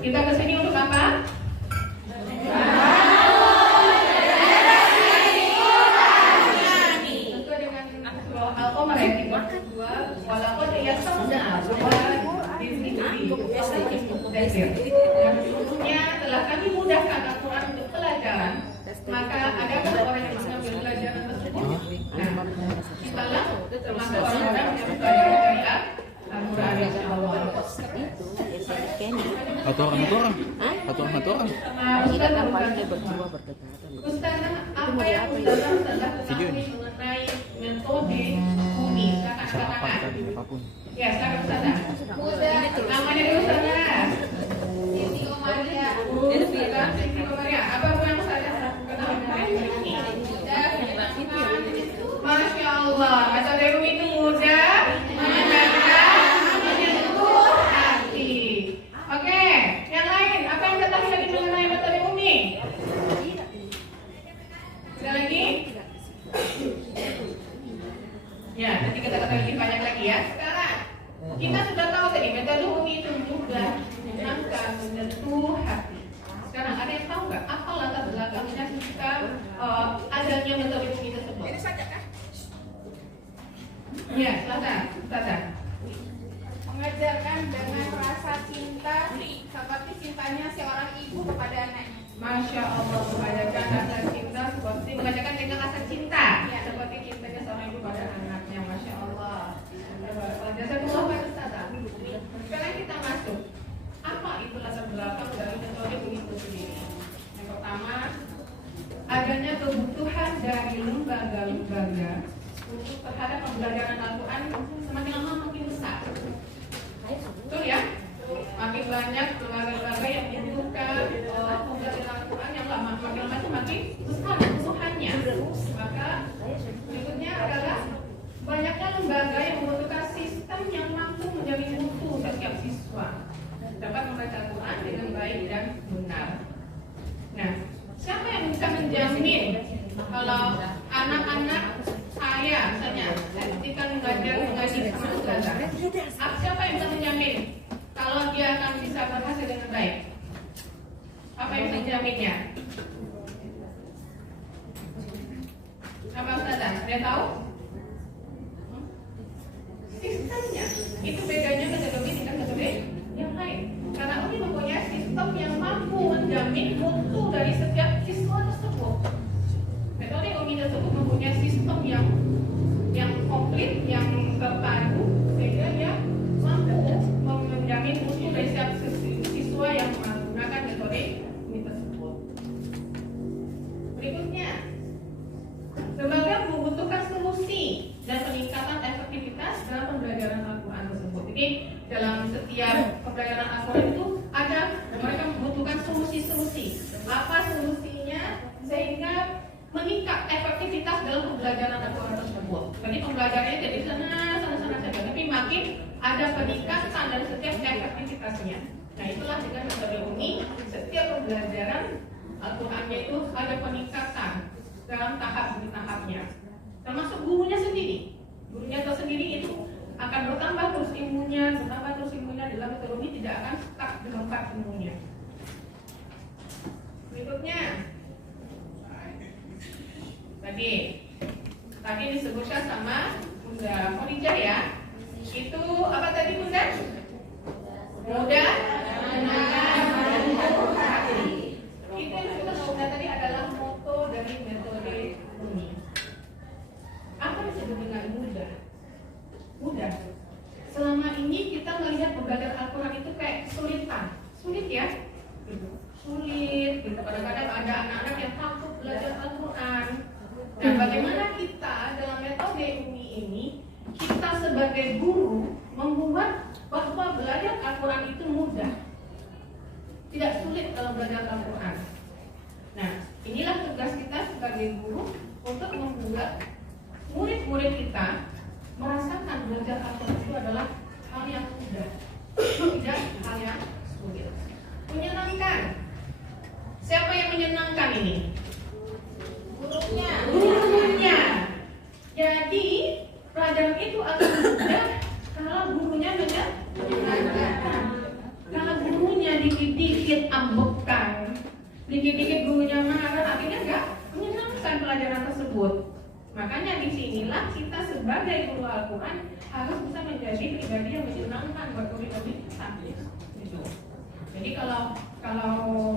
Kita kesini untuk apa? Al-Qamar ayat 32, walaqad yassarna sesungguhnya telah kami mudahkan Al-Quran untuk pelajaran, maka adakah orang yang mengambil pelajaran tersebut? Nah, kitalah termasuk orang-orang yang belajar dari Al-Quran, insyaallah. Atau orang? Ustazah, apa yang Ustazah telah ketahui mengenai metode Umi? Silakan. Ya, silakan Ustazah. Namanya dulu Ustazah. Siti Omaria. Siti Omaria. Apa yang Ustazah ketahui mengenai Umi? Masya Allah, metode Umi itu mudah, menyentuh hati. Oke, yang lain, apa yang ketahui lagi mengenai metode Umi? Ada lagi? Ya, nanti kita lebih banyak lagi ya. Sekarang kita sudah tahu tadi metode Umi itu mudah, menyenangkan, menyentuh hati. Sekarang ada yang tahu nggak apa latar belakangnya ketika adanya metode Umi tersebut? Ini saja kah? Ya, silakan. Mengajarkan dengan rasa cinta seperti cintanya seorang ibu kepada anaknya. Masya Allah, mengajarkan rasa cinta seperti mengajarkan dengan rasa cinta seperti cintanya seorang ibu pada anaknya. Masya Allah. Jazakumullah khairan Ustazah. Sekarang kita masuk. Apa itu latar belakang dari metode itu sendiri? Yang pertama, adanya kebutuhan dari lembaga-lembaga untuk terhadap pembelajaran Al-Quran semakin lama makin besar. Betul ya? Makin banyak lembaga-lembaga yang membutuhkan pembelajaran Al-Quran yang lama, makin lama itu makin besar kebutuhannya. Maka berikutnya adalah banyaknya lembaga yang membutuhkan sistem yang mampu menjamin mutu setiap siswa dapat membaca Al-Quran dengan baik dan benar. Nah, siapa yang bisa menjamin kalau anak-anak saya misalnya ketika mengaji sama Ustazah, siapa yang bisa menjamin kalau dia akan bisa berhasil dengan baik? Apa yang bisa menjaminnya? Apa Ustazah? Ada yang tahu? Sistemnya itu bedanya metode Umi dengan metode yang lain. Karena Umi mempunyai sistem yang mampu menjamin mutu dari setiap siswa tersebut. Metode Umi tersebut mempunyai sistem yang komplit, yang terpadu, sehingga dia mampu menjamin mutu dari setiap siswa yang menggunakan metode Umi tersebut. Berikutnya, lembaga membutuhkan solusi dan peningkatan efektivitas dalam pembelajaran Al-Quran tersebut. Jadi dalam setiap pembelajaran Al-Quran itu ada mereka membutuhkan solusi-solusi. Apa solusinya sehingga meningkat efektivitas dalam pembelajaran Al-Quran tersebut. Jadi pembelajarannya jadi sana saja, tapi makin ada peningkatan dari setiap efektivitasnya. Nah, itulah dengan metode Umi, setiap pembelajaran Al-Qurannya itu ada peningkatan dalam tahap demi tahapnya. Termasuk gurunya sendiri. Gurunya tersendiri itu akan bertambah terus ilmunya dalam metode Umi, tidak akan stuck di tempat ilmunya. Berikutnya, tadi disebutkan sama Bunda Khadijah ya. Itu apa tadi Bunda? Mudah menyentuh hati. Itu yang disebut Bunda tadi adalah moto dari metode Umi. Apa yang disebut dengan mudah? Mudah. Selama ini kita melihat pembelajaran Al-Quran itu kayak kesulitan. Sulit ya? Sulit. Kadang-kadang ada anak-anak yang takut belajar Al-Quran. Nah, bagaimana kita dalam metode Umi ini, kita sebagai guru membuat bahwa belajar Al-Quran itu mudah, tidak sulit kalau belajar Al-Quran. Nah, inilah tugas kita sebagai guru untuk membuat murid-murid kita merasakan belajar Al-Quran itu adalah hal yang mudah, tidak hal yang sulit. Menyenangkan. Siapa yang menyenangkan ini? Gurunya. Jadi pelajaran itu akan mudah kalau gurunya menyenangkan. Kalau gurunya dikit-dikit ambekan, dikit-dikit gurunya marah, akhirnya nggak menyenangkan pelajaran tersebut. Makanya disinilah kita sebagai guru Al-Quran harus bisa menjadi pribadi yang menyenangkan buat murid-murid kita. Gitu. Jadi kalau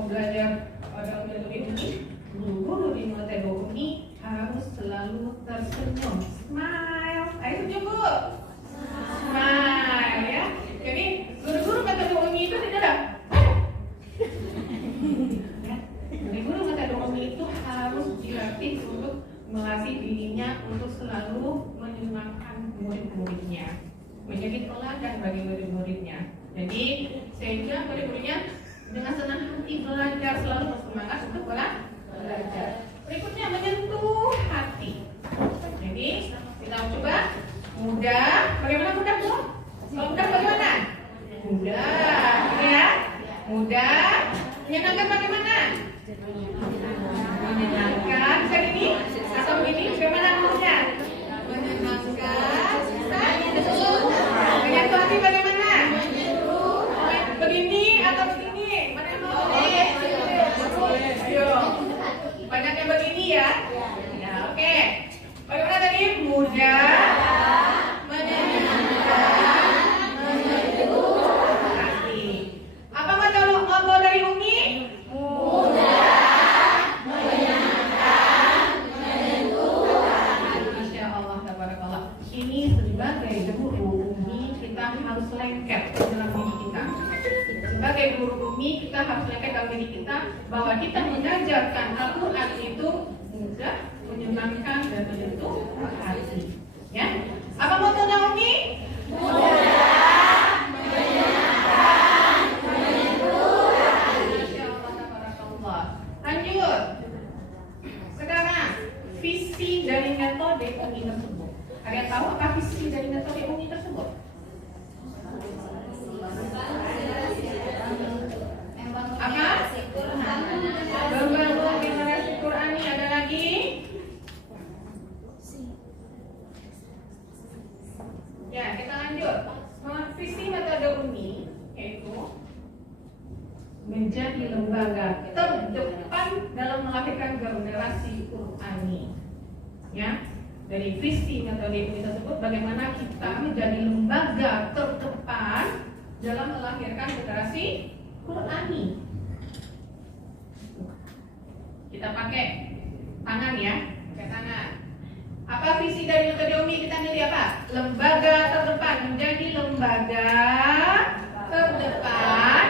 belajar dalam metode ini, guru di metode ini harus selalu tersenyum, smile. Ayo senyum bu, smile ya. Jadi guru-guru metode ini itu tidak ada. Ya. Jadi guru metode ini itu harus dilatih untuk melatih dirinya untuk selalu menyenangkan murid-muridnya, menjadi teladan bagi murid-muridnya. Jadi sehingga murid-muridnya dengan senang hati belajar, selalu bersemangat untuk belajar. Berikutnya menyentuh hati. Jadi kita coba mudah. Bagaimana mudah bu? Kalau mudah bagaimana? Mudah, ya. Mudah. Menyenangkan bagaimana? Menyenangkan. Bisa ini atau begini? Bagaimana mudahnya? Menyenangkan. Menyentuh hati bagaimana? Begini atau begini? Mana yang mau? Ayo. Banyak yang begini ya? Ya, oke. Bagaimana tadi? Mudah, menyenangkan, menyentuh hati. Apa motto dari Umi? Mudah, menyenangkan, menyentuh hati. Masya Allah, tabarakallah. Ini sebagai guru Umi kita harus lengket dalam diri kita. Sebagai guru Umi kita harus lengket dalam diri kita bahwa kita mengajarkan Al-Quran itu mudah, menyenangkan dan menyentuh hati. Ya, apa motonya Umi? Mudah, menyenangkan, menyentuh hati. Masya Allah, tabarakallah. Lanjut. Sekarang visi dari metode Umi tersebut. Ada yang tahu apa visi dari metode Umi tersebut? Apa? Membangun generasi Qurani. Ada lagi? Ya, kita lanjut. Visi metode Umi yaitu menjadi lembaga terdepan dalam melahirkan generasi Qurani. Ya, dari visi metode Umi tersebut, bagaimana kita menjadi lembaga terdepan dalam melahirkan generasi Qurani. Kita pakai tangan ya, pakai tangan. Apa visi dari metode Umi? Kita milih apa? Lembaga terdepan, menjadi lembaga terdepan.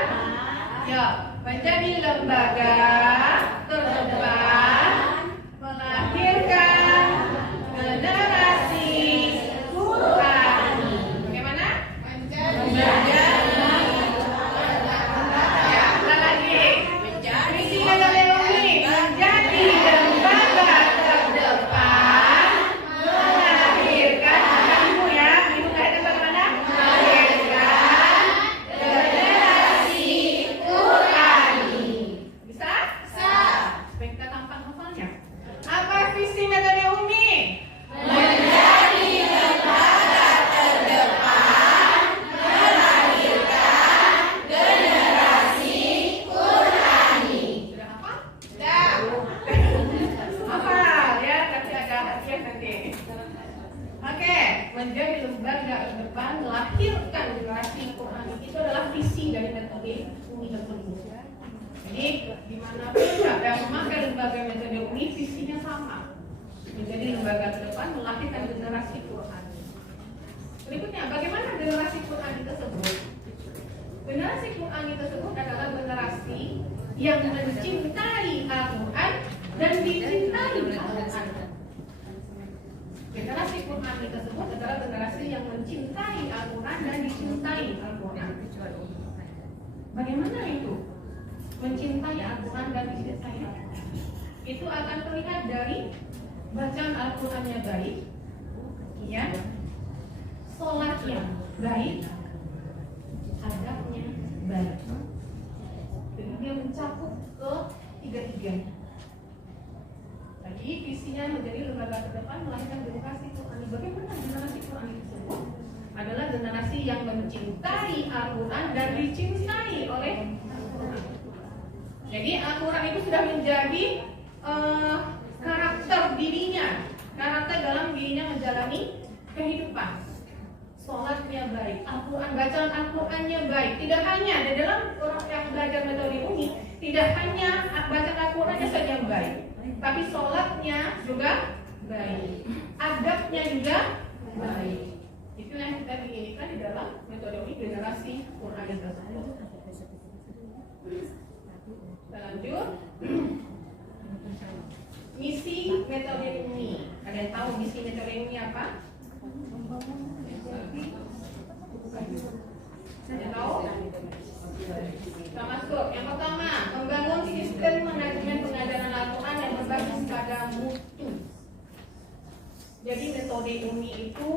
Ya, menjadi lembaga terdepan melahirkan generasi Qurani. Bagaimana? Menjadi menjadi lembaga terdepan melahirkan generasi Qurani. Itu adalah visi dari metode Umi tersebut. Jadi dimanapun ada yang memakai lembaga metode Umi, visinya sama, menjadi lembaga terdepan melahirkan generasi Qurani. Berikutnya, bagaimana generasi Qurani tersebut? Generasi Qurani tersebut adalah generasi yang mencintai Al-Quran dan dicintai Al-Quran. Generasi Qurani tersebut adalah generasi yang mencintai Al-Quran dan dicintai Al-Quran. Bagaimana itu? Mencintai Al-Quran dan dicintai Al-Quran. Itu akan terlihat dari bacaan Al-Qurannya baik, ya, sholat yang baik, adabnya baik. Jadi dia mencakup ke tiga-tiganya. Tadi visinya menjadi lembaga terdepan melahirkan generasi Qurani. Bagaimana generasi Qurani tersebut? Adalah generasi yang mencintai Al-Quran dan dicintai oleh Jadi Al-Quran itu sudah menjadi karakter dirinya, karakter dalam dirinya menjalani kehidupan. Sholatnya baik, bacaan Al-Qurannya baik. Tidak hanya di dalam orang yang belajar metode ini, tidak hanya bacaan Al-Qurannya saja yang baik, tapi sholatnya juga baik, adabnya juga baik. Itu yang kita inginkan di dalam metode ini, generasi Quran tersebut. Kita lanjut. Misi metode ini, ada yang tahu misi metode ini apa? Ada tahu? Kita masuk. Yang pertama, membangun sistem manajemen pengajaran Al-Quran yang berbasis pada mutu. Jadi metode ini itu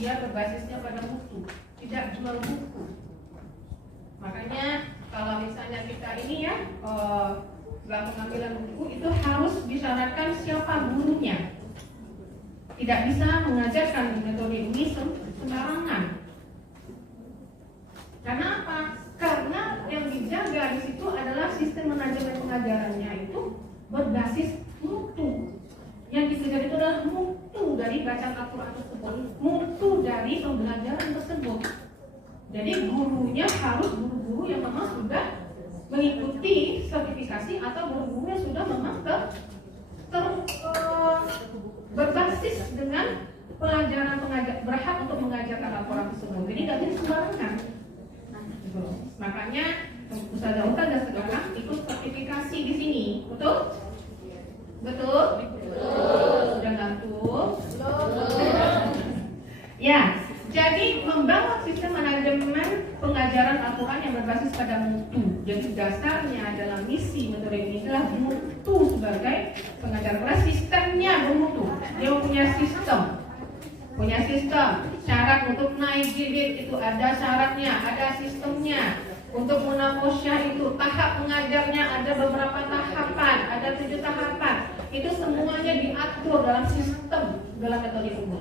dia berbasisnya pada mutu, tidak jual buku. Makanya kalau misalnya kita ini ya dalam pengambilan buku itu harus disyaratkan siapa gurunya. Tidak bisa mengajarkan metode ini sembarangan. Karena apa? Karena yang dijaga di situ adalah sistem manajemen pengajarannya itu berbasis mutu. Yang dikejar itu adalah mutu dari bacaan Al-Quran tersebut, mutu dari pembelajaran tersebut. Jadi gurunya harus guru-guru yang memang sudah mengikuti sertifikasi atau guru-guru yang sudah memang berbasis dengan pelajaran berhak untuk mengajarkan Al-Quran tersebut. Jadi nggak bisa sembarangan. Makanya ustazah sekarang ikut sertifikasi di sini, betul? Betul? Sudah ngantuk? Ya, jadi membangun sistem manajemen pengajaran Al-Quran yang berbasis pada mutu. Jadi dasarnya dalam misi metode ini adalah mutu sebagai pengajar Quran. Sistemnya bermutu. Dia punya sistem. Syarat untuk naik jilid itu ada syaratnya, ada sistemnya. Untuk munakosyah itu tahap mengajarnya ada beberapa tahapan, ada 7 tahapan. Itu semuanya diatur dalam sistem dalam metode ini.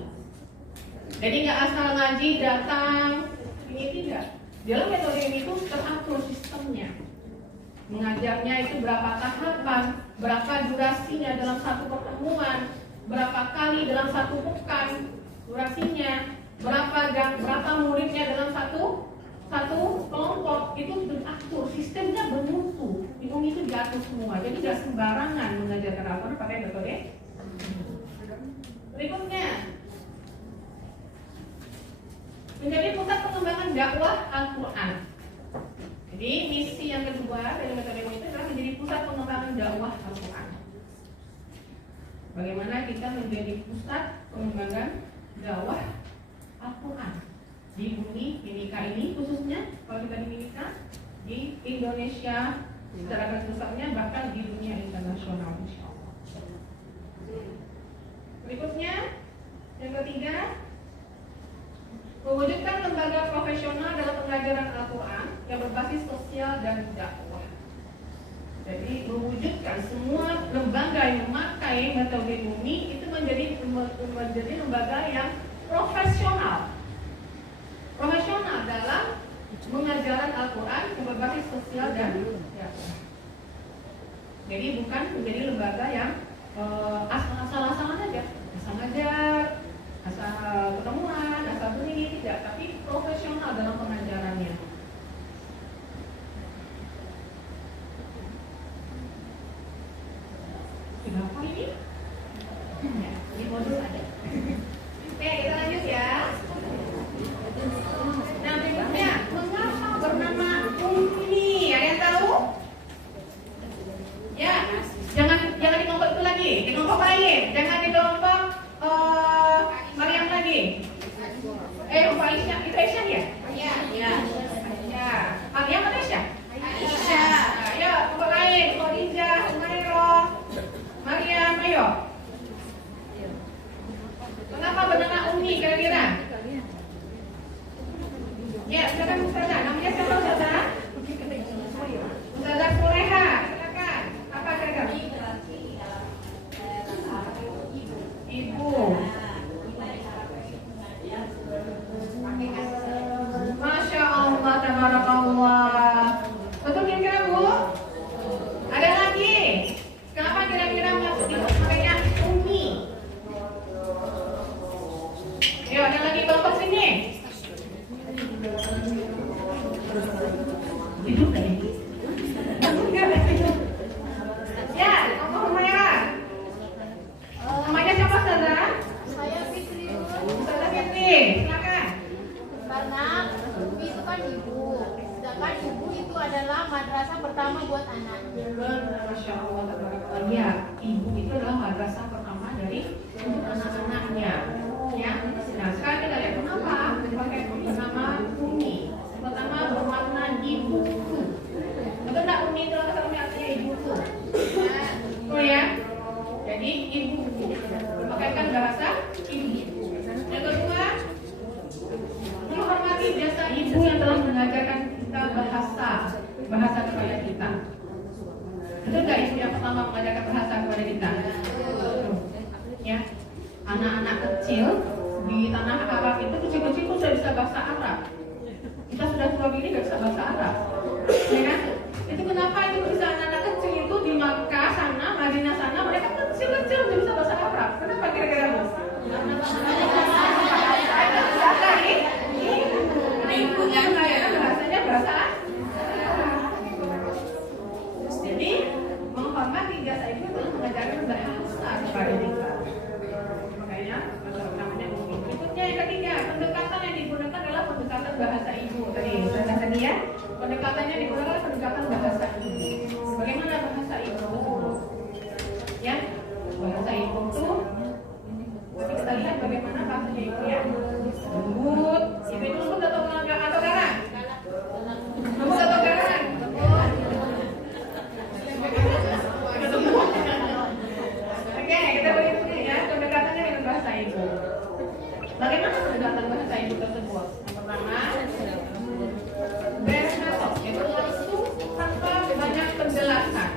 Jadi nggak asal ngaji datang, ini tidak. Dalam metode ini itu teratur sistemnya. Mengajarnya itu berapa tahapan, berapa durasinya dalam satu pertemuan, berapa kali dalam satu pekan durasinya, berapa muridnya dalam satu kelompok, itu teratur, sistemnya bermutu. Itu diatur semua. Jadi tidak sembarangan mengajarkan Al-Quran pakai metode. Berikutnya, menjadi pusat pengembangan dakwah Al-Quran. Jadi misi yang kedua dari metode ini adalah menjadi pusat pengembangan dakwah Al-Quran. Bagaimana kita menjadi pusat pengembangan dakwah Al-Quran di bumi Mimika ini, khususnya kalau kita di Mimika, di Indonesia secara besarnya, bahkan di dunia internasional, insyaallah. Berikutnya, yang ketiga, mewujudkan lembaga profesional dalam pengajaran Al-Quran yang berbasis sosial dan dakwah. Jadi mewujudkan semua lembaga yang memakai metode ini itu menjadi lembaga yang profesional dalam pengajaran Al-Quran yang berbasis sosial dan dakwah. Jadi bukan menjadi lembaga yang asal-asalan aja, asal ngajar, asal ketemuan, asal ini, tidak, tapi profesional dalam pengajarannya. Kenapa ini? Ya, ini modul ada. Oke, kita lanjut ya. Nah, berikutnya, mengapa bernama Ummi? Ada yang tahu? Ya, jangan di kelompok itu lagi, di kelompok lain, jangan di kelompok Maryam lagi. Aisyah, itu Aisyah ya? Iya. hidup tadi. Ya, tokoh Humairah. Namanya siapa, Ustazah? Saya Fitri. Ustazah Fitri, silakan. Karena Umi itu kan ibu, sedangkan ibu itu adalah madrasah pertama buat anak. Masya Allah, tabarakallah. Ya, ibu itu adalah madrasah pertama dari untuk anak-anaknya. Ya, nah sekarang kita lihat kenapa dipakai nama Umi. Pertama bermakna ibuku. Betul nggak Umi itu artinya ibuku? Oh ya, jadi ibuku memakaikan bahasa ibu. Yang kedua, menghormati jasa ibu yang telah mengajarkan kita bahasa kepada kita. Betul nggak ibu yang pertama mengajarkan bahasa kepada kita? Ya, anak-anak kecil di tanah Arab itu kecil-kecil sudah bisa bahasa Arab. Kita sudah tua gini nggak bisa bahasa Arab, ya kan? Itu kenapa itu bisa anak-anak kecil itu di Makkah sana, Madinah sana mereka kecil-kecil sudah bisa bahasa Arab. Kenapa kira-kira Bu? Ibunya saya bahasanya bahasa Arab. Jadi menghormati jasa ibu itu mengajarkan bahasa kepada kita. Makanya namanya Umi. Berikutnya yang ketiga, pendekatan yang digunakan adalah pendekatan bahasa ibu. Tadi ya, pendekatannya digunakan pendekatan bahasa ibu. Bagaimana bahasa ibu? Ya, bahasa ibu itu kita lihat bagaimana bahasanya ibu ya. Lembut, ibu itu lembut atau garang? Lembut atau garang? Oke, kita berikutnya ya, pendekatannya dengan bahasa ibu. Bagaimana pendekatan bahasa ibu tersebut? Yang pertama, direct method, yaitu langsung tanpa banyak penjelasan.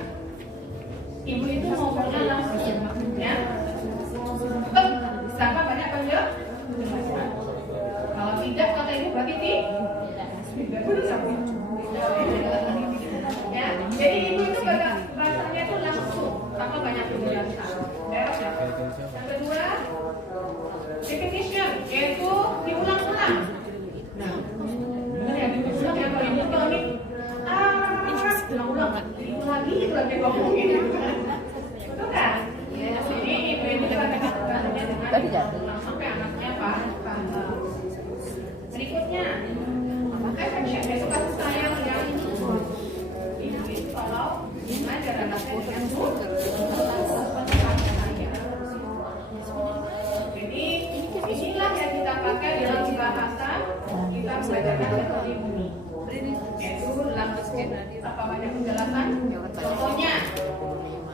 Ibu itu ngomongnya langsung, ya, tanpa banyak penjelasan. Kalau tidak kata ibu berarti tidak. Ya, jadi ibu itu bahasanya itu langsung tanpa banyak penjelasan. Direct ya. Yang kedua, repetition, yaitu diulang-ulang. Nah, benar ya, diulang ya kalau ibu kalau ini ulang-ulang, itu lagi ngomongin. Betul kan? Jadi ibu itu bahasanya dengan sampai anaknya paham. Berikutnya, affection, yaitu kasih sayang yang ibu itu kalau mengajar anaknya dengan jadi inilah yang kita pakai dalam bahasa kita belajarkan metode Umi, yaitu langsung tanpa banyak penjelasan. Contohnya,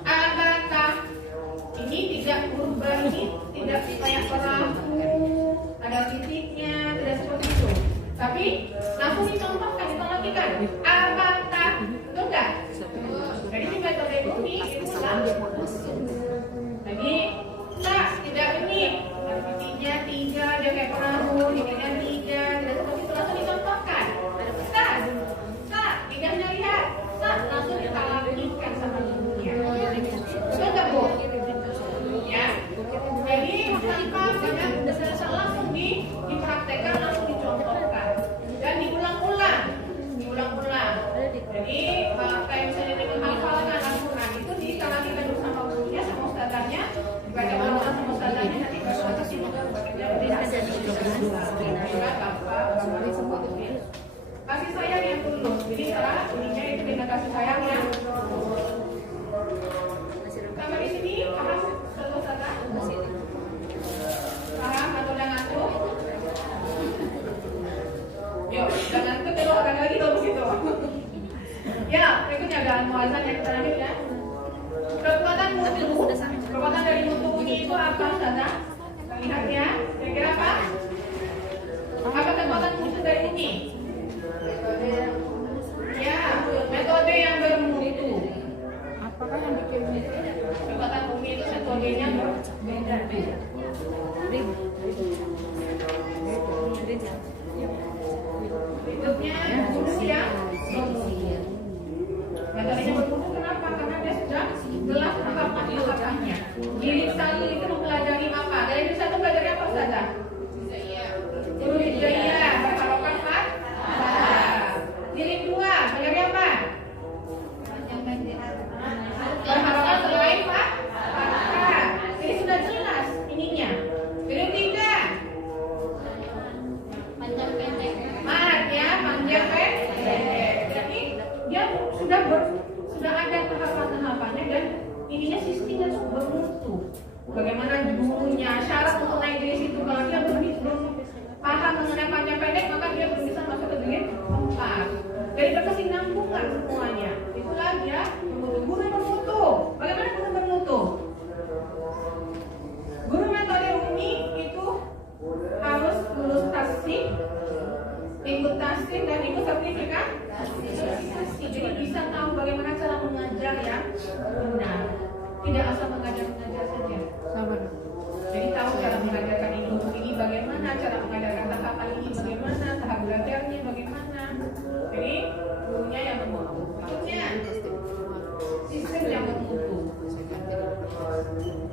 abata ini tidak berubah, ini tidak kayak perahu ada titiknya, tidak seperti itu. Tapi langsung dicontohkan, ditolakkan. Abata, betul nggak? Jadi ini metode Umi itu langsung. Lagi, tak tidak ini. Titiknya 3, dia kayak perahu, titiknya 3, tidak seperti itu, langsung dicontohkan. Tak, tidaknya lihat, langsung ditalakikan sama ibunya. Betul nggak Bu? Ya. Jadi tanpa banyak penjelasan langsung dipraktekkan, langsung dicontohkan dan diulang-ulang. Jadi kayak misalnya dengan hafalan Al-Quran itu ditalakikan bersama gurunya sama ustazahnya, dibaca ulang sama ustazahnya, nanti baru kasih kasih sayang yang tulus. Jadi salah ininya itu dengan kasih sayang yang sampai di sini paham satu ustazah? Paham atau udah ngantuk? Yuk, udah ngantuk kalau orang lagi dong situ. Ya, berikutnya ada muazan yang terakhir ya. Kekuatan mutu. Kekuatan dari mutu bunyi itu apa ustazah? Lihat ya, kira-kira apa? Apa kekuatan mutu dari bunyi? Ya, metode yang bermutu. Apakah yang bikin mutu? Kekuatan bunyi itu metodenya berbeda-beda. Berikutnya guru yang bermutu. Metodenya bermutu kenapa? Karena dia sudah telah tahapan-tahapannya. Jilid 1 itu mempelajari apa? Dari jilid 1 belajar apa saja? Guru hijaiyah berharokat sudah ada tahapan-tahapannya dan ininya sistemnya tuh bermutu. Bagaimana gurunya, syarat untuk naik dari situ, kalau dia belum paham mengenai panjang pendek maka dia belum bisa masuk ke grade 4. Jadi berkesinambungan semuanya. Itulah dia guru yang bermutu. Bagaimana guru bermutu? Guru metode uni itu harus lulus tasik, ikut tasik dan ikut sertifikat. Jadi bisa tahu bagaimana cara mengajar yang benar. Tidak asal mengajar saja. Jadi tahu cara mengajarkan ini bagaimana, cara mengajarkan tahapan ini bagaimana, tahap belajarnya bagaimana. Jadi gurunya yang bermutu. Maksudnya sistem yang bermutu.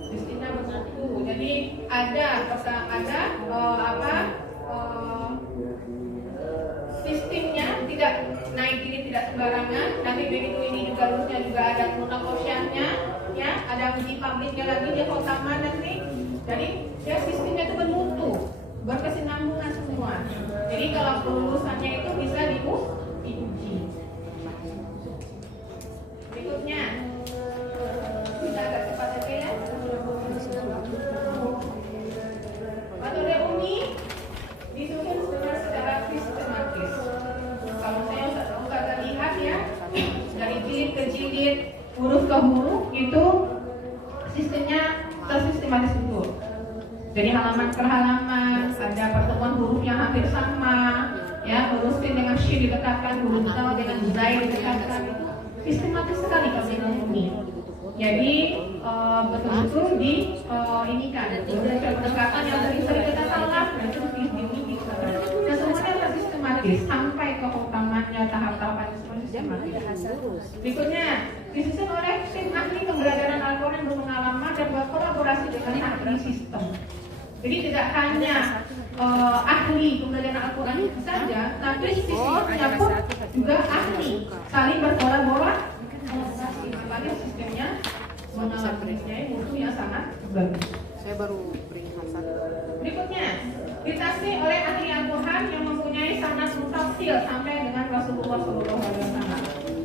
Sistemnya bermutu. Jadi ada sistemnya tidak naik ini tidak sembarangan. Nanti begitu ini juga lulusnya juga ada monokosiannya, ya, ada uji publiknya lagi dia kotaman nanti. Jadi ya sistemnya itu bermutu, berkesinambungan semua. Jadi kalau kelulusannya itu bisa diuji. Berikutnya kita agak cepat aja ya. Metode uni disusun secara sistematis. Kalau saya Ustaz lihat ya, dari jilid ke jilid, huruf ke huruf itu sistemnya tersistematis betul. Jadi halaman per halaman ada pertemuan huruf yang hampir sama, ya, huruf sin dengan shin didekatkan, huruf ta dengan zai didekatkan, itu sistematis sekali kalau uni. Jadi betul-betul di ini kan, pendekatan yang sering kita salah, dan terus diuji. Dan semuanya sistematis sampai ke utamanya tahap-tahapan sistematis. Berikutnya disusun oleh tim ahli pembelajaran Al-Quran yang berpengalaman dan berkolaborasi dengan ahli sistem. Jadi tidak hanya ahli pembelajaran Al-Quran saja, tapi sistemnya pun juga ahli, saling berkolaborasi. Makanya sistemnya mempunyai mutu yang sangat bagus. Saya baru berikan satu. Berikutnya ditafsir oleh ahli Al-Quran yang mempunyai sanad mutasil sampai dengan Rasulullah SAW.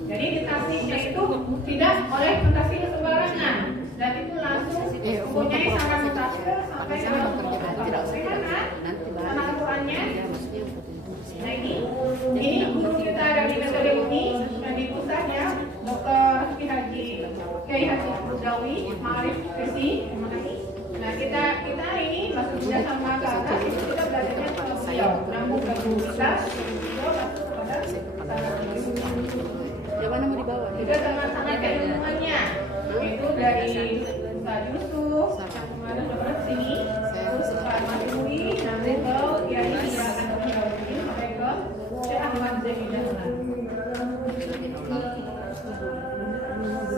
Jadi ditafsirnya itu tidak oleh mentafsir sembarangan dan itu langsung mempunyai sanad mutasil sampai dengan Rasulullah SAW. Karena Al-Qurannya. Nah ini guru kita dari metode uni dan di pusat ya, Dr. Kiai Haji Mudawi, Ma'arif Kesi. Nah kita ini masuk sudah sama ke atas, itu kita belajarnya ke beliau, nyambung ke guru kita, beliau masuk kepada Yang mana mau dibawa? juga sangat keilmuannya, itu dari Ustaz Yusuf, yang kemarin udah sini, terus Ustaz Masuri, nanti ke Kiai yang akan bergabung sampai ke Syekh Ahmad Zaini Dahlan.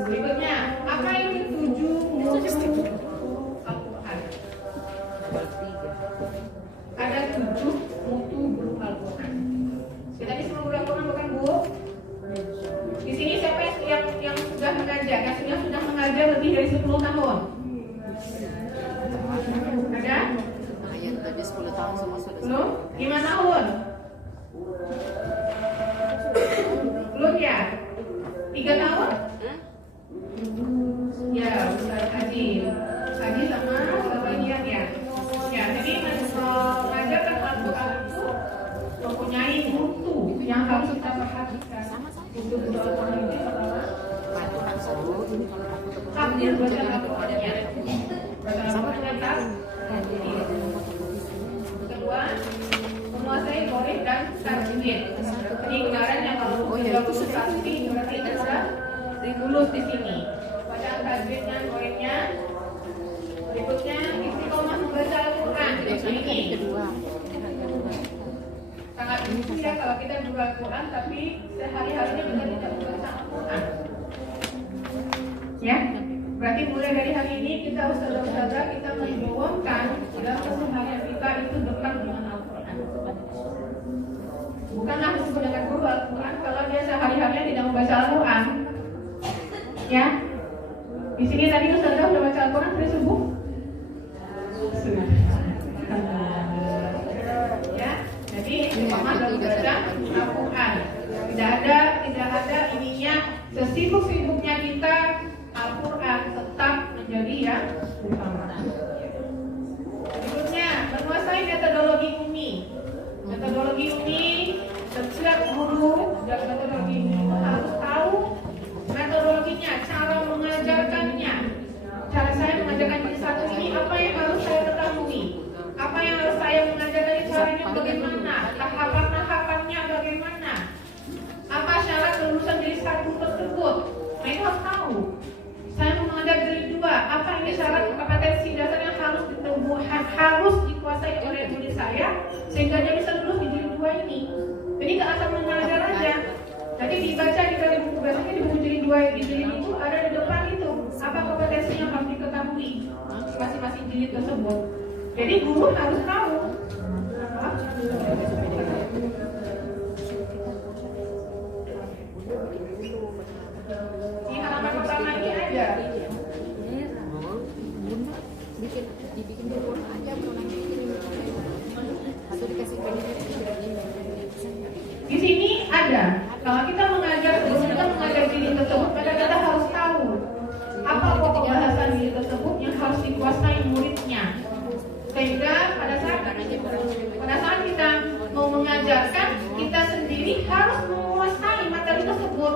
Berikutnya, apa itu 7 mutu Al-Quran? Ada 7 mutu guru Al-Quran. Kita ini semua guru Al-Quran bukan Bu? Di sini siapa yang sudah mengajar? Yang sudah mengajar lebih dari 10 tahun? Ada? Yang tadi 10 tahun semua sudah. Belum? 5 tahun? Belum ya? 3 tahun? Ya, Ustaz Haji sama Dian ya. Ya, jadi mengajarkan Al-Quran itu mempunyai mutu yang harus kita perhatikan. Untuk Al-Quran ini adalah takdir bacaan Al-Qurannya. Bacaan Al-Quran kedua, menguasai qoreh dan tajwid. Jadi kemarin yang kalau sudah lulus pasti berarti sudah lulus di sini. Bacaan tajwidnya, qorehnya. Berikutnya istiqomah membaca Al-Quran. Ini sangat lucu ya kalau kita buka Al-Quran tapi sehari-harinya kita tidak membaca Al-Quran. Ya, berarti mulai dari hari ini kita ustazah kita menjawabkan dalam keseharian kita itu dekat dengan Al-Quran. Bukanlah disebut dengan guru Al-Quran kalau dia sehari-harinya tidak membaca Al-Quran. Ya, di sini tadi ustazah sudah baca Al-Quran dari subuh. Ya, jadi istiqomah dalam membaca Al-Quran. Tidak ada ininya sesibuk-sibuknya kita, Al-Quran tetap menjadi yang utama. Berikutnya, menguasai metodologi umi. Metodologi umi, setiap guru dan metodologi umi harus tahu metodologinya, cara mengajarkannya. Cara saya mengajarkan di satu ini, apa yang harus saya ketahui, apa yang harus saya mengajarkan, caranya bagaimana, tahapan-tahapannya bagaimana, apa syarat lulusan dari satu tersebut. Nah, itu harus tahu. Saya mengajar dari dua, apa ini syarat kompetensi dasar yang harus ditumbuhkan, harus dikuasai oleh murid saya sehingga dia bisa lulus di jilid dua ini. Jadi nggak asal mengajar aja. Jadi dibaca di dalam buku, biasanya di buku jilid dua, di jilid itu ada di depan itu apa kompetensi yang harus diketahui masing-masing jilid tersebut. Jadi guru harus tahu. Di halaman pertama ini aja. Dibikin di rumah aja, atau dikasih Di sini ada. Kalau kita mengajar, sebelum kita mengajar diri tersebut, maka kita harus tahu apa pokok bahasan diri tersebut yang harus dikuasai muridnya. Sehingga pada saat kita mau mengajarkan, kita sendiri harus menguasai materi tersebut.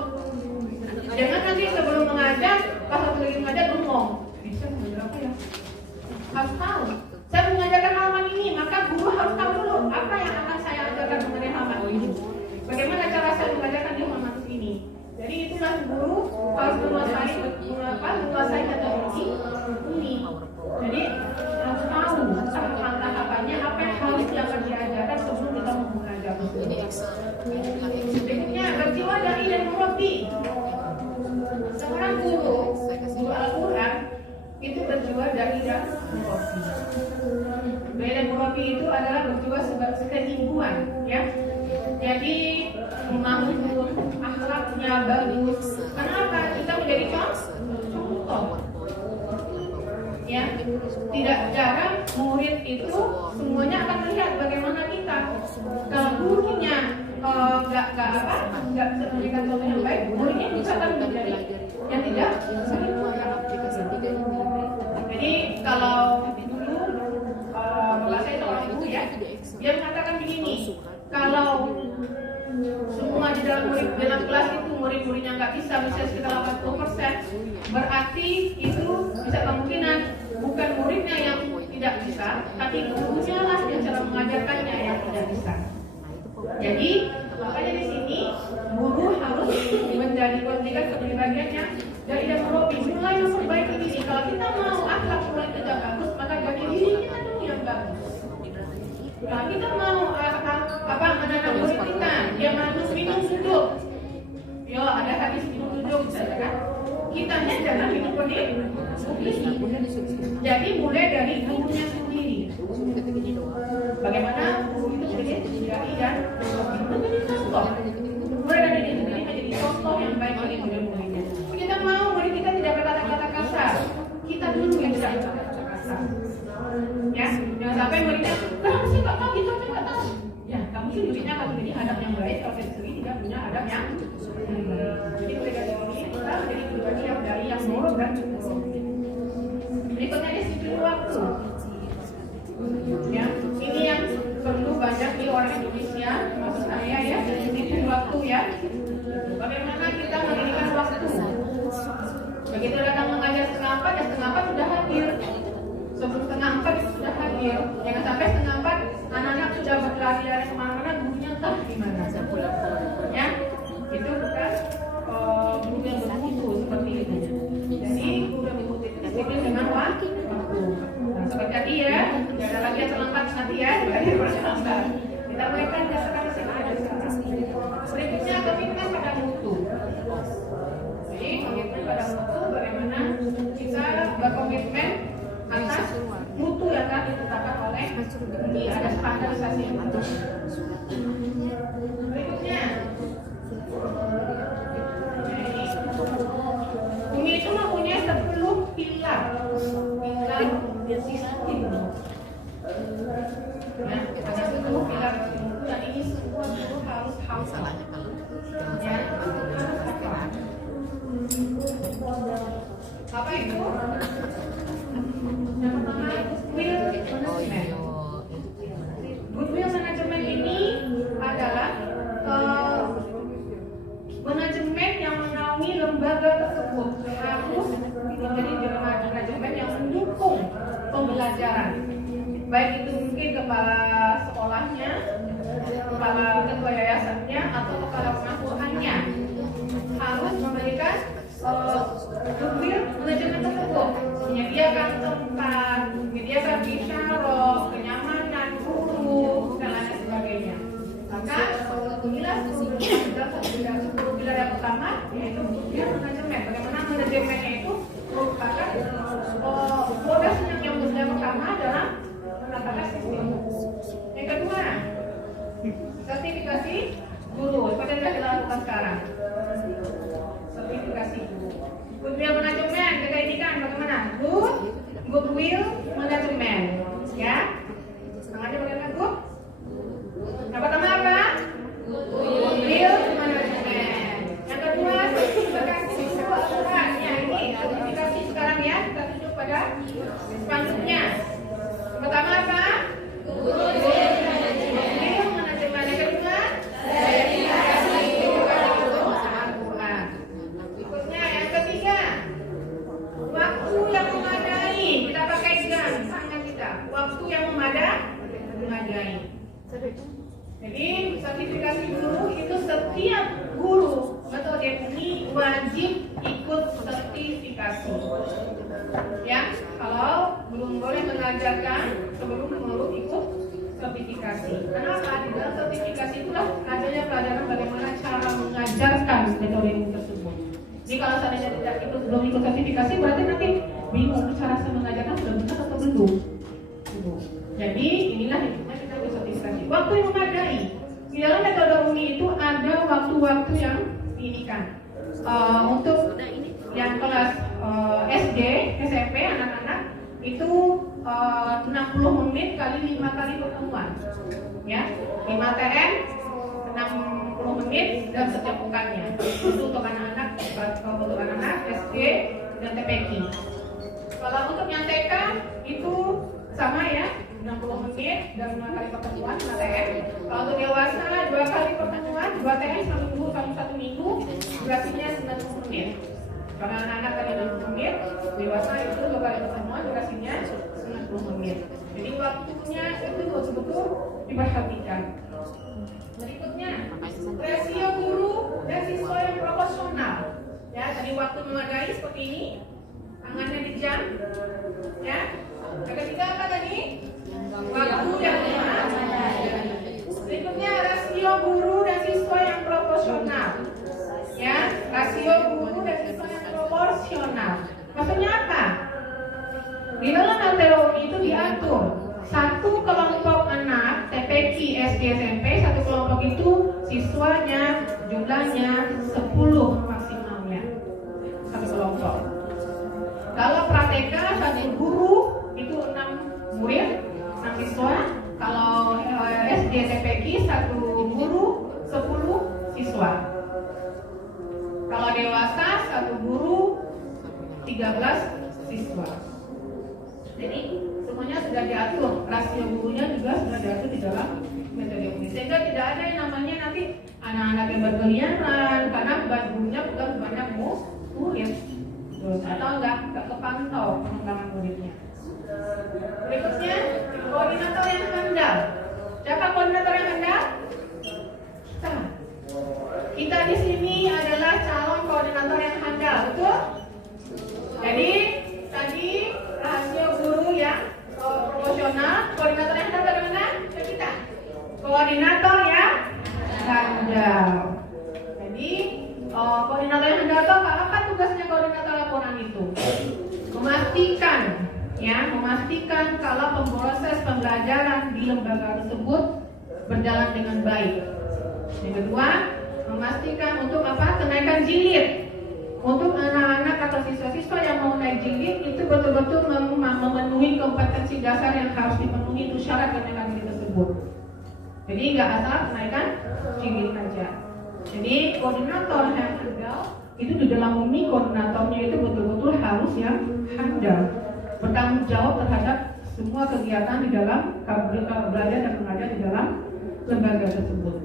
Jangan nanti sebelum mengajar, pas satu lagi mengajar bengong. Bisa mengajar apa ya? Harus tahu. Saya mengajarkan halaman ini, maka guru harus tahu dulu apa yang akan saya ajarkan mengenai halaman ini. Bagaimana cara saya mengajarkan di halaman ini. Jadi itulah guru harus menguasai metodologi ini. Jadi harus tahu tahapan-tahapannya, apa yang harus akan diajarkan sebelum kita mau mengajar. Berikutnya, berjiwa dari dan murabi. Seorang guru Al-Quran itu berjiwa dari dan murabi. Dan murabi itu adalah berjiwa sebagai keilmuan, ya. Jadi mengatur akhlaknya bagus. Kenapa? Kita menjadi contoh. Ya, tidak jarang murid itu semuanya akan melihat bagaimana kita. Kalau gurunya nggak bisa memberikan contoh yang baik, muridnya bisa akan menjadi yang tidak. Jadi kalau dulu saya seorang guru ya, dia mengatakan begini, kalau semua di dalam kelas itu murid-muridnya nggak bisa, misalnya sekitar 80%, berarti itu bisa kemungkinan bukan muridnya yang tidak bisa, tapi gurunya lah yang cara mengajarkannya yang tidak bisa. Jadi makanya di sini guru harus menjadikan kepribadiannya dari dan merobi, mulai memperbaiki diri. Kalau kita mau akhlak mulai kita bagus, maka dari diri kita dulu yang bagus. Kalau kita mau menanam murid kita, dia minum duduk. Yo, ada hadis minum duduk, kan? Kitanya jangan minum berdiri. Jadi mulai dari gurunya sendiri. Bagaimana guru itu menjadi dan menjadi contoh. Mulai dari diri sendiri menjadi contoh yang baik bagi murid-muridnya. Kita mau murid kita tidak berkata-kata kasar, kita dulu yang tidak berkata kasar. Ya, jangan sampai muridnya, kamu sih nggak tahu, itu nggak tahu. Ya, kamu sih muridnya akan menjadi adab yang baik kalau kita sendiri tidak punya adab yang baik. Jadi mulai dari ini kita menjadi pribadi yang dari yang buruk dan buruk. Berikutnya disiplin waktu. Ya, ini yang perlu banyak di orang Indonesia, maksud saya ya, disiplin waktu ya. Bagaimana kita mendirikan waktu? Begitu datang mengajar setengah 4, ya setengah 4 sudah hadir. Sebelum setengah 4 itu sudah hadir. Jangan sampai setengah 4 anak-anak sudah berlari-lari kemana-mana, gurunya entah di mana. Ya, itu bukan guru yang bermutu seperti itu. Jadi guru yang bermutu itu disiplin dengan waktu. Nah, seperti tadi ya, tidak ada lagi yang terlambat nanti ya, tidak ada yang terlambat. Kita berikan dasarkan sekarang. Berikutnya komitmen pada mutu. Jadi komitmen pada mutu, bagaimana kita berkomitmen atas mutu yang telah ditetapkan oleh di ada standarisasi yang ada. Berikutnya, Umi itu mempunyai 10 pilar sistem. Nah, ada 10 pilar itu dan ini semua guru harus hafal. Ya, lembaga tersebut harus menjadi manajemen yang mendukung pembelajaran, baik itu mungkin kepala sekolahnya, kepala ketua yayasannya, atau kepala pengasuhannya harus memberikan goodwill manajemen tersebut, menyediakan tempat, menyediakan bisyarah, kenyamanan guru, dan lain sebagainya. Maka bila yang pertama yaitu goodwill manajemen. Bagaimana manajemennya itu merupakan fondasinya yang pertama dalam menatakan sistem. Yang kedua, sertifikasi guru seperti yang kita lakukan sekarang. Sertifikasi guru. Goodwill manajemen, kita indikan bagaimana? Goodwill manajemen, ya. Tangannya bagaimana, Bu? Yang pertama apa? Goodwill manajemen. Yang kedua, sertifikasi guru aturan. Ya, ini sertifikasi sekarang ya, kita tunjuk pada spanduknya. Yang pertama apa? Goodwill manajemen. Yang kedua, sertifikasi guru aturan. Berikutnya yang ketiga, waktu yang memadai. Kita pakai tangan kita. Waktu yang memadai. Jadi sertifikasi guru itu setiap guru atau ini wajib ikut sertifikasi. Ya, kalau belum boleh mengajarkan sebelum ikut sertifikasi. Kenapa? Di dalam sertifikasi itulah adanya pelajaran bagaimana cara mengajarkan metode tersebut. Jadi kalau seandainya tidak belum ikut sertifikasi, berarti nanti bingung cara saya mengajarkan sudah benar atau belum. Jadi inilah hikmah kita ikut sertifikasi. Waktu yang memadai. Di dalam metode umi itu ada waktu-waktu yang diinikan. Untuk yang kelas SD, SMP, anak-anak itu 60 menit kali 5 kali pertemuan. Ya, 5 TM 60 menit dan setiap pekannya. Itu untuk anak-anak SD dan TPQ. Kalau untuk yang TK itu sama ya, 60 menit dan 5 kali pertemuan 5 TM. Kalau untuk dewasa 2 kali pertemuan 2 TM satu minggu, durasinya 90 menit. Karena anak-anak tadi 60 menit, dewasa itu 2 kali pertemuan durasinya 90 menit. Jadi waktunya itu betul-betul diperhatikan. Berikutnya, rasio guru dan siswa yang proporsional. Ya, tadi waktu memadai seperti ini, tangannya di jam. Ya, yang ketiga apa tadi? Waktu yang memadai. Berikutnya, rasio guru dan siswa yang proporsional. Ya, rasio guru dan siswa yang proporsional. Maksudnya apa? Di dalam LTO itu diatur satu kelompok anak TPQ SD SMP, satu kelompok itu siswanya jumlahnya 10 maksimalnya satu kelompok. Kalau prakteka satu guru itu 6 murid 6 siswa. Kalau SD TPQ satu guru 10 siswa. Kalau dewasa satu guru 13 siswa. Jadi semuanya sudah diatur, rasio gurunya juga sudah diatur di dalam metode ini. Sehingga tidak ada yang namanya nanti anak-anak yang berkeliaran karena beban gurunya bukan banyak murid, atau enggak kepantau pengembangan muridnya. Berikutnya koordinator yang handal. Siapa koordinator yang handal? Kita di sini adalah calon koordinator yang handal, betul? Jadi tadi rasio guru yang proporsional, koordinator yang handal bagaimana? Kita koordinator yang handal. Jadi koordinator yang handal itu apa tugasnya koordinator laporan itu? Memastikan kalau proses pembelajaran di lembaga tersebut berjalan dengan baik. Yang kedua, memastikan untuk kenaikan jilid. Untuk anak-anak atau siswa-siswa yang mau naik jilid itu betul-betul memenuhi kompetensi dasar yang harus dipenuhi itu syarat kenaikan jilid tersebut. Jadi nggak asal kenaikan jilid saja. Jadi koordinator yang handal itu di dalam umi koordinatornya itu betul-betul harus yang handal, bertanggung jawab terhadap semua kegiatan di dalam belajar dan mengajar di dalam lembaga tersebut.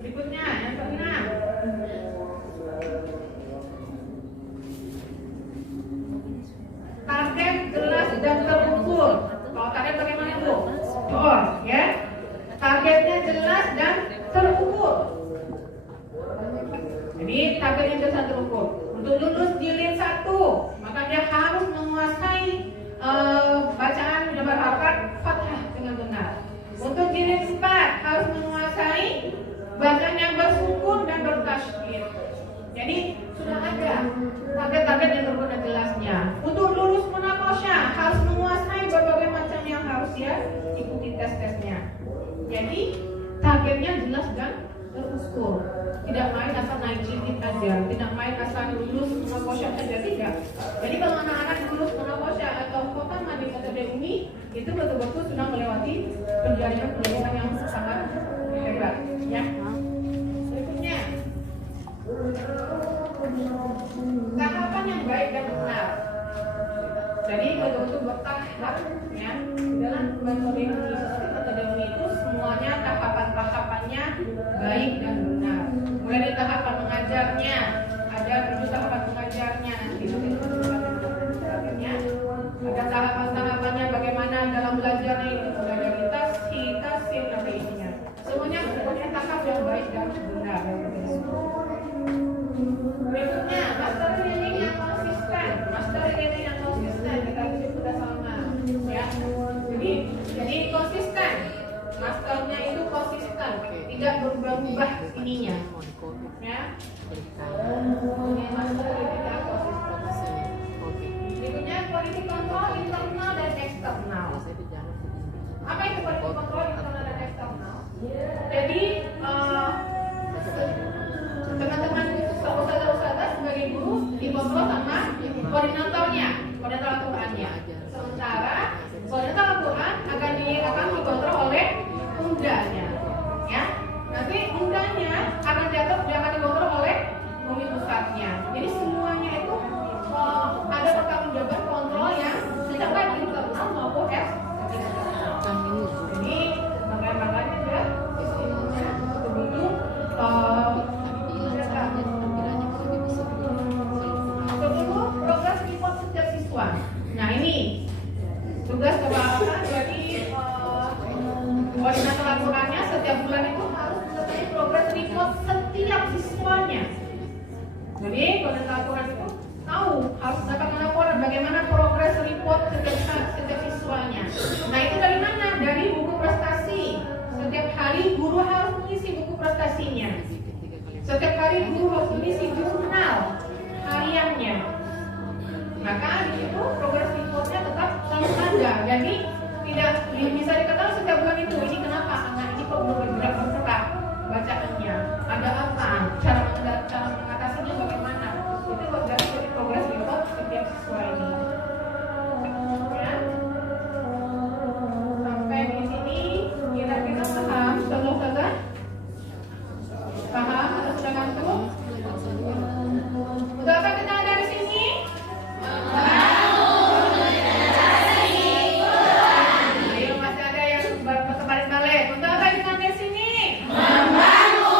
Berikutnya yang keenam, Jadi targetnya itu satu rukun. Untuk lulus jilid 1, maka dia harus menguasai bacaan jabar harokat fathah dengan benar. Untuk jilid 4 harus menguasai bacaan yang bersukun dan bertasydid. Jadi sudah ada target-target yang terbuka jelasnya. Untuk lulus munaqasyah harus menguasai berbagai macam yang harus dia ikuti tes-tesnya. Jadi targetnya jelas dan terukur. Tidak main asal naik jilid aja, tidak main asal lulus munaqasyah saja, tidak. Jadi kalau anak-anak lulus munaqasyah atau khotam di akademi itu betul-betul sudah melewati pendidikan yang sangat hebat, ya. Berikutnya, tahapan yang baik dan benar. Jadi betul-betul bertahap, ya. Dalam metode itu semuanya tahapan-tahapannya baik dan benar. Mulai dari tahapan mengajarnya, ada 7 tahapan mengajarnya, nanti itu ada tahapan-tahapannya bagaimana dalam belajarnya itu, mulai dari tasir sampai isinya. Semuanya punya tahap yang baik dan benar. Berikutnya, master reading yang konsisten. Kita sudah sama, ya. Jadi konsisten. Masternya itu konsisten, tidak berubah-ubah ininya, ya. Ini master tidak konsisten. Berikutnya quality control internal dan eksternal. Apa itu quality control internal dan eksternal? Jadi teman-teman ustazah sebagai guru dikontrol sama koordinator Al-Qur'annya. Sementara koordinator Al-Qur'an akan dikontrol oleh undanya, ya. Nanti undanya akan dikontrol oleh umi pusatnya. Jadi semuanya itu ada pertanggungjawaban kontrol yang tidak baik internal maupun eksternal. Jadi makanya dia istilahnya betul-betul progres report setiap siswa. Nah ini tugas kepala jadi koordinator laporannya setiap bulan itu harus mengetahui progres report setiap siswanya. Jadi koordinator laporan itu tahu harus dapat melaporkan bagaimana progres report setiap siswanya. Nah itu dari mana? Dari buku prestasi. Setiap hari guru harus mengisi buku prestasinya. Setiap hari guru harus mengisi jurnal hariannya. Maka di situ progres reportnya tetap selalu ada. Jadi tidak bisa diketahui setiap bulan itu ini kenapa anak ini kok belum bergerak bacaannya, ada apa, cara mengatasinya bagaimana. Itu dari progres report setiap siswa ini. Ya. Sampai di sini kira-kira paham, saudara-saudara? Paham atau sudah ngantuk? Udah apa kita dari sini? Ayo masih ada yang terbalik-balik. Untuk apa kita dari sini? Membangun.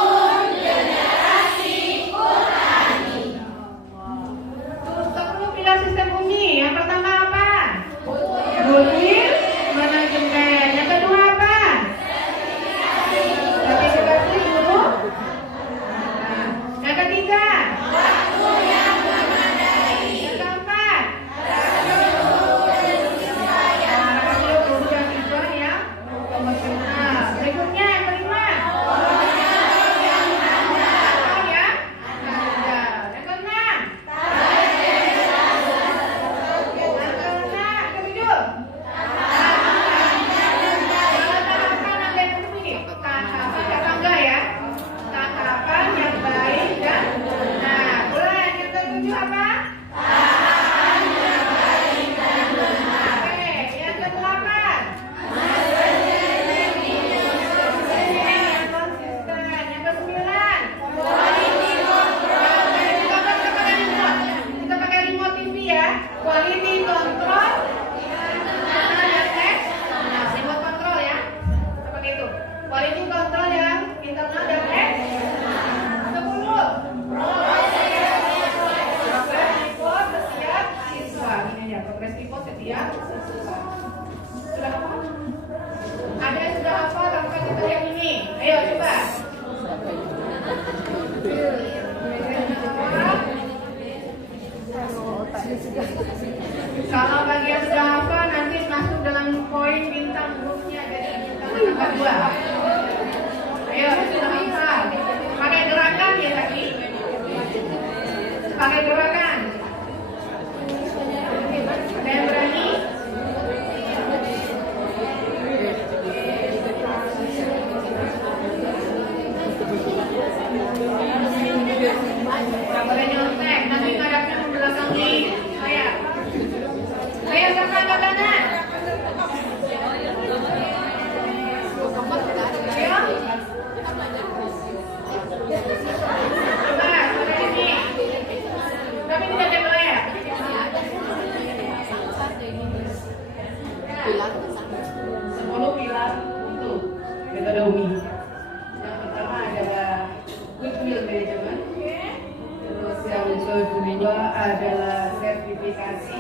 yang kedua adalah sertifikasi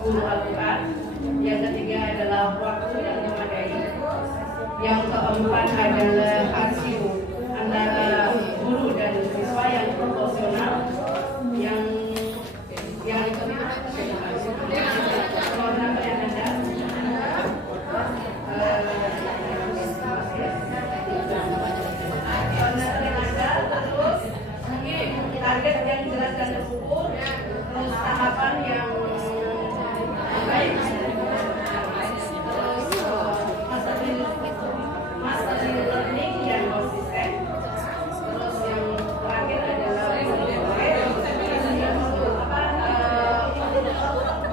guru Al-Quran, yang ketiga adalah waktu yang memadai, yang keempat adalah hasil antara guru dan siswa yang proporsional, yang kelima koordinator yang ada, terus mungkin target yang jelas dan terukur, terus tahapan yang baik, terus mastery learning yang konsisten, terus yang terakhir adalah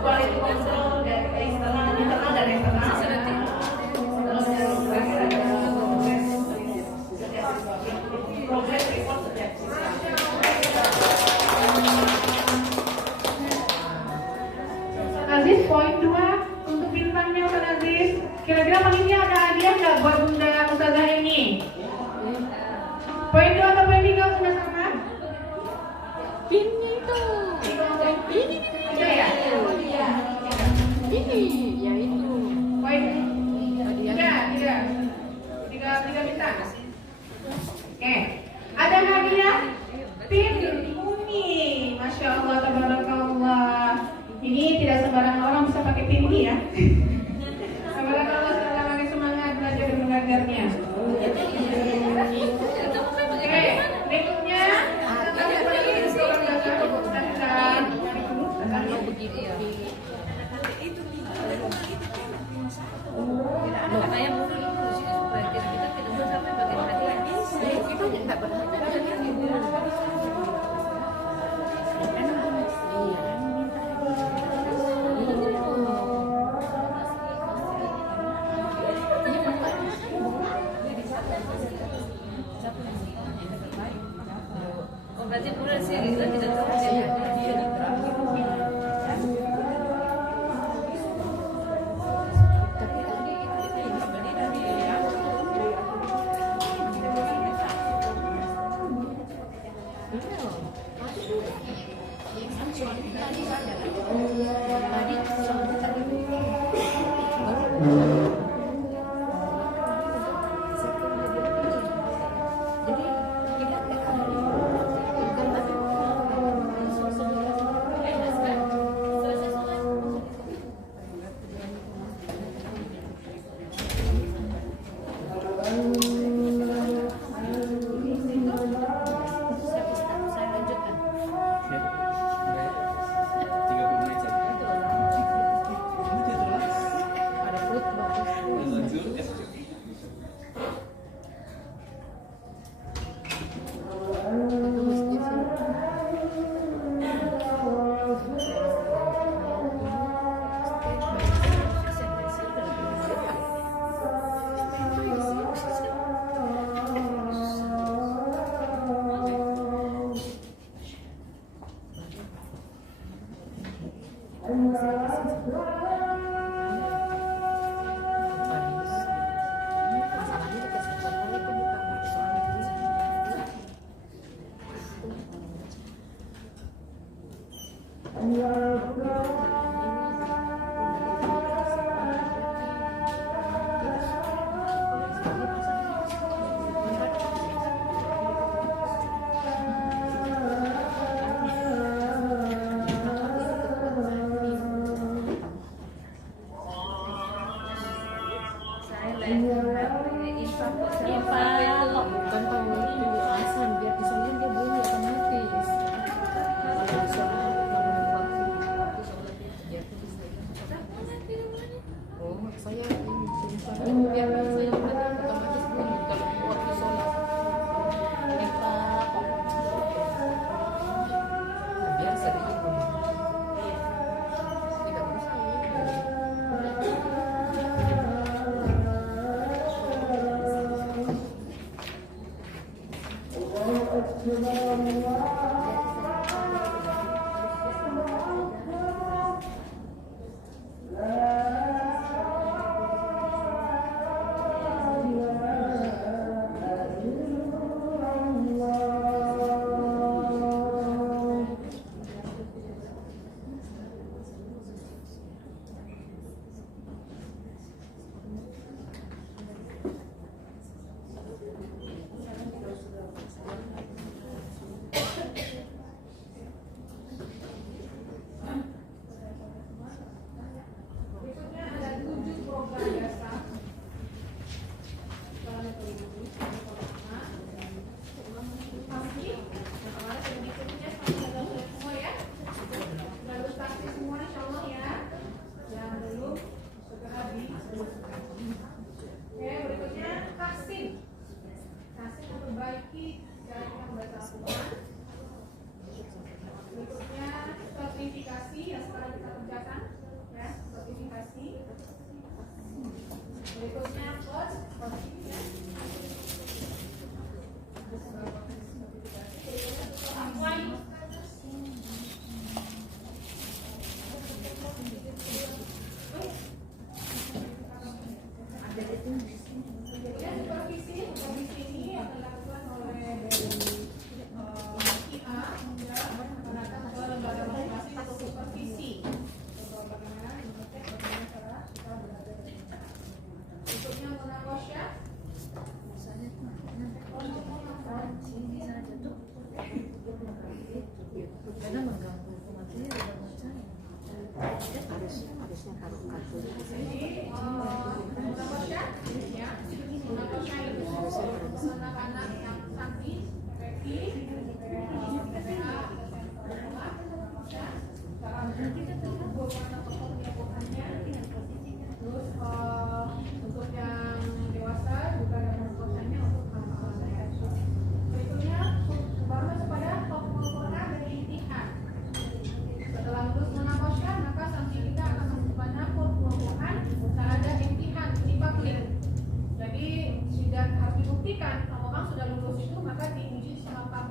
quality control dari internal dan eksternal, terus yang terakhir adalah progress report setiap siswa. Aziz, poin 2 untuk bintangnya Ustaz Aziz. Kira-kira panitia ada hadiah nggak buat Bunda Ustazah ini? Poin 2 atau poin 3 sudah sama? Ini tuh. Ini. Iya ya? Ini. Ya itu. Poin Hadiah. tiga bintang. Oke, ada hadiah pin Uni. Masya Allah, tabarakallah. Ini tidak sembarang orang bisa pakai pin ini ya. Tabarakallah, selamat semangat belajar dan mengajarnya. Oke, berikutnya Kalau begitu ya. Katanya mungkin supaya kita tidak sampai bagian hadiah. Kita tidak berhadiah. Berarti bulan sih kita tidak tahu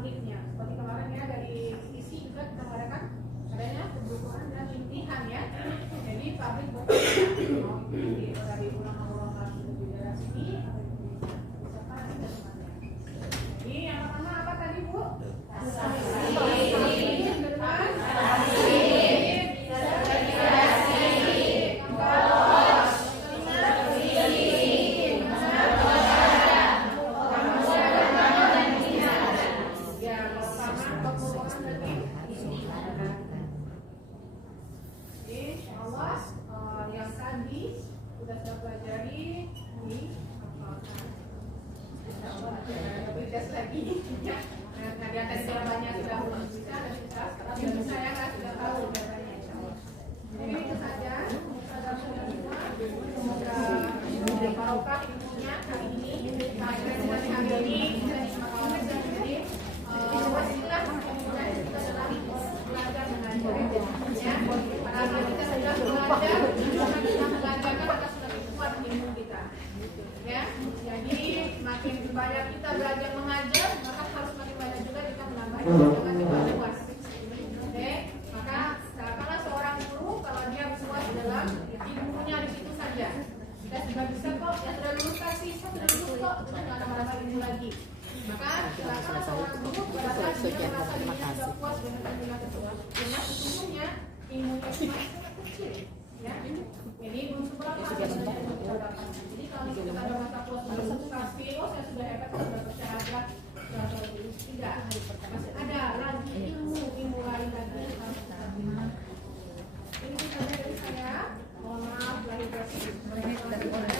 pabriknya. Seperti kemarin ya dari sisi juga kita mengadakan adanya kebutuhan dan imtihan ya. Jadi pabrik bekerja dari ulama-ulama di daerah sini beserta dan temannya. Jadi yang pertama apa tadi Bu? Yang kedua yang tadi sudah saya pelajari ini tes lagi ya. Nah dia tadi jawabannya sudah bisa dan sudah saya kan sudah tahu jawabannya insyaallah. Jadi itu saja saudara-saudara semua, semoga barokah ilmunya hari ini. Nah hari ini kita disemakan dan jadi wasilah kemudian kita dalam belajar mengajar ya. Karena kita sudah belajar, maka kita mengajarkan akan semakin kuat ilmu kita. Ya, jadi makin banyak kita belajar mengajar, maka harus makin banyak juga kita menambah jangan juga puas. Oke, maka katakanlah seorang guru kalau dia puas dalam ilmunya di situ saja. Kita sudah bisa kok, ya sudah lulus kasih, sudah lulus kok, kita nggak ada merasa ilmu lagi. Maka silakan seorang guru merasa dia merasa dirinya sudah puas dengan ilmunya tersebut. Karena sesungguhnya ilmunya cuma kecil, ya. Jadi belum seberapa sebenarnya ilmu kita dapat. Jadi kalau kita ada masa puas untuk kasih, oh saya sudah hebat, saya sudah bersyahadat, tidak. Masih ada lagi ilmu lain lagi yang harus kita terima. Ini saja dari saya. Mohon maaf lahir batin.